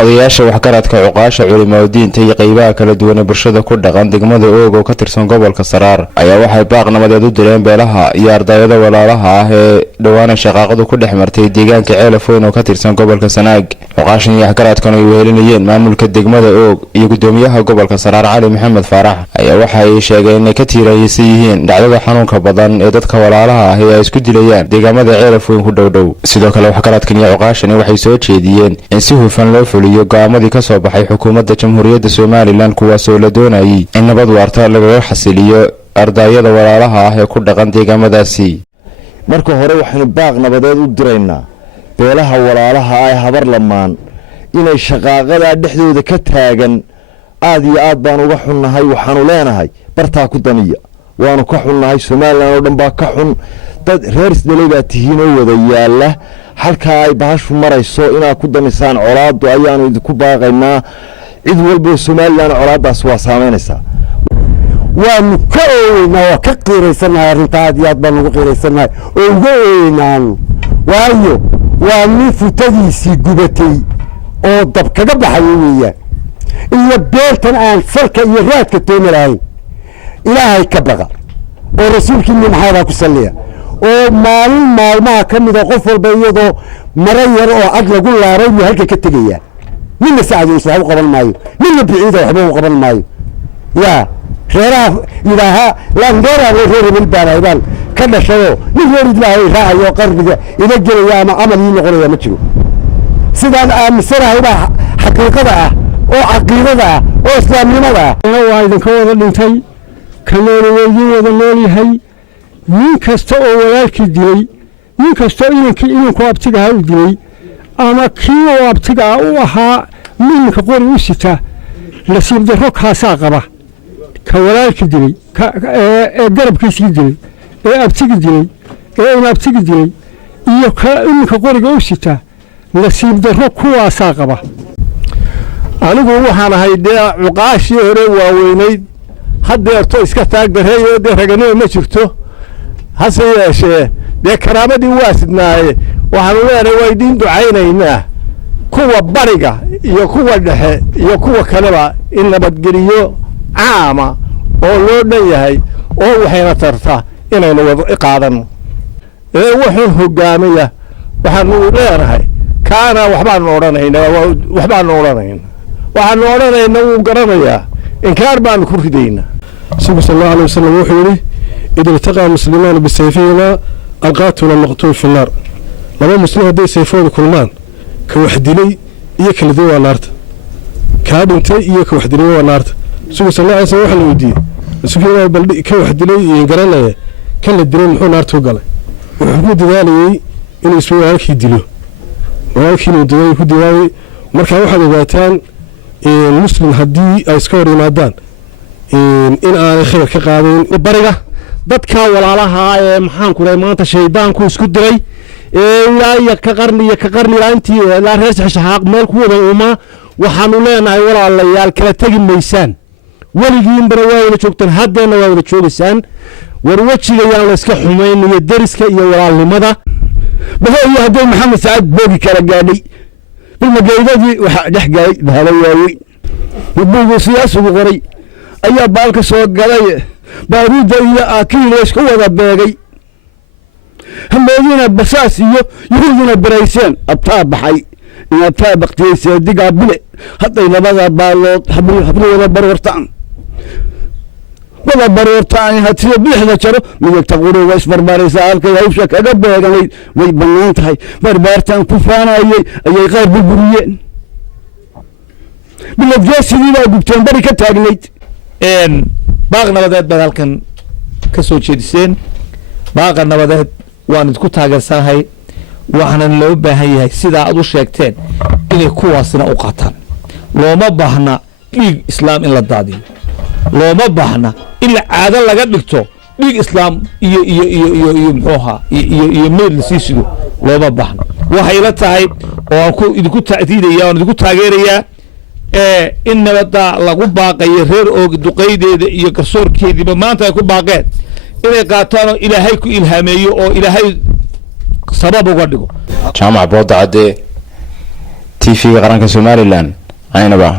odayaasha waxgaradka cuqaasha culimadiinta iyo qaybaha kala duwan ee bulshada ku dhaqan degmada Oog oo ka tirsan gobolka Saraar ayaa waxay baaq nabadeed u direen beelaha iyo ardayda walaalaha ah ee dhawaana shaqaaqadu ku dhexmartay deegaanka Ceelafoyn oo ka tirsan gobolka Sanaag. Cuqaashan iyo waxgaradkan ay wehelinayeen maamulka degmada Oog iyo gudoomiyaha gobolka Saraar Cali Maxamed Faarax ayaa waxay sheegeen inay ka tiiraysan yihiin dhacdada xanuunka badan ee dadka walaalaha ah ay isku dilayaan deegaamada Ceelafoyn ku dhow. sidoo kale waxgaradkan iyo cuqaashan waxay soo jeediyeen in si hufan loo fuliyo go'aamadii ka soo baxay xukuumadda Jamhuuriyadda Soomaaliland kuwaas oo la doonayay in nabad waarta laga xasiliyo ardayda walaalaha ah ee ku dhaqan deegaamadaasi. marka hore waxaanu baaq nabadeed u diraynaa beelaha walaalaha ay habar lamaan inay shaqaaqada dhexdooda ka taagan aad iyo aad baan uga xunnahay. waxaanu leenahay bartaa ku damiya waanu ka xunnahay. Soomaaliland oo dhan baa ka xun. dad reer isdalay tihiin oo wada yaala halka ay baashu marayso inaad ku damisaan colaadu ayaanu idinku baaqaynaa. cid walba Soomaaliland colaadaas waa saameynaysaa. waanu ka ooynaa ka qiiraysanahay arrinta aad iyo aad baan ugu qiiraysanahay oo uga ooynaanu waayo waa nin futadiisii gubatay oo dab kaga baxay weeyaan iyo beeltan aan salka iyo raadka toona lahayn. ilaahay ka baqa oo rasuulkii maxamed ku salliya oo maalin maalmaha ka mid ah qof walba iyadoo mara yar oo cad lagu laaray iyo halka ka tegaya ninna saacadu isla qaban maayo ninna biciida waxba u qaban maayo. yaa reeraha ilaaha langeera loo reerin baaraydaan ka dhashayo nin reer ilaahay raacayo qarbiga ila gelaya ama amal ii noqonaya ma jiro. sidaan aaminsanahay baa xaqiiqada ah oo caqiidada ah oo islaamnimada ah. waa idinka wada dhintay kanoona weydii wada nool yahay. nin kasta oo walaalkii dilay nin kasta oo inanku abtiga u dilay ama kii oo abtiga u ahaa ninka qori u sita nasiib darro kaasaa qaba ka walaalkii dilay ee garabkiisii dilay ee abtigi dilay ee abtigi dilay iyo ka ninka qoriga u sita nasiib darro kuwaasaa qaba. anigu waxaan ahay dee cuqaashii hore waaweynayd haddeerto iska taag dareeyo dee raganimo ma jirto. hase yeeshee dee karaamadii waa sidnaaye waxaanu leenahay waa idiin ducaynaynaa kuwa bariga iyo kuwa dhexe iyo kuwa kaleba in nabadgeliyo caama oo loo dhan yahay oo waxayna tarta inaynu wada qaadano. wuxuu hogaamiya waxaanu leenahay kaana waxbaanu odhanaynaa waxaanu odhanaynaa wuu garanayaa inkaar baanu ku ridaynaa. rasuulku sallallahu alayhi wasallam wuxuu yiri إذا التقى مسلمان بسيفهما القاتل المقتول في النار. لما مسلم هدي سيفون كلمان كوحدلي إياك اللي ذو النار كابنتي إياك وحدلي النار. سوى صلى الله عليه وسلم وحنا ودي سوى بلدي كوحدلي ينقرنا كان الدين حول نار توقله وحدود ذلك إنه يسوي هالك يدلو ولكن الدين يكون ذلك مركب واحد وقتان المسلم هدي أسكور ينادان إن أنا خير كقاعدين برجة dadka walaalaha ee maxaan ku leeyahay maanta shaydaanku isku diray ilaa ka qarni intii la reer shaxaaq meel ku wada uma waxaanu leenahay walaalayaal kala tagi maysaan waligiin barawaayna joogtaan haddana waa wada joogisaan war wajiga yaan la iska xumeyn iyo dariska iyo walaalnimada bahaya haday maxamed saad boogi kala gaadhay bilmageydadii waxa dhex galay bahalayaaway buugu siyaasigu qoray ayaa baalka soo galay baabuda iyo aakiin isku wada beegay hameeyina basaas iyo yuhuudina barayseen abtaa baxay in abtaa baqtiisay diga bile haday labada baalood hablo barwartaan wada barwartaan hatiyo bixda jaro midagta quruu isbarbaraysa halkay hawsha kaga beeganay way banaan tahay barbaartaan ku faanayay ayay qaar burburiyeen biladgeesidii baa gubteen bari ka taagnayd. baaq nabadeed baad halkan ka soo jeediseen. baaqa nabadeed waan idinku taageersanahay waxaana loo baahan yahay sidaa aad u sheegteen inay kuwaasina u qaataan. looma baahna dhiig islaam in la daadiyo, looma baahna in la caado laga dhigto dhiig islaam iyo muxuu ahaa iyo meed la sii sido looma baahna. waxay ila tahay oo aan idinku taadiidaya oo idinku taageerayaa in nabada lagu baaqay reer Oog duqeydeeda iyo garsoorkeediba maanta ay ku baaqeen inay qaataan oo ilaahay ku ilhaameeyo oo ilaahay sabab uga dhigo. jaamac boodacade TV qaranka Somaliland aynaba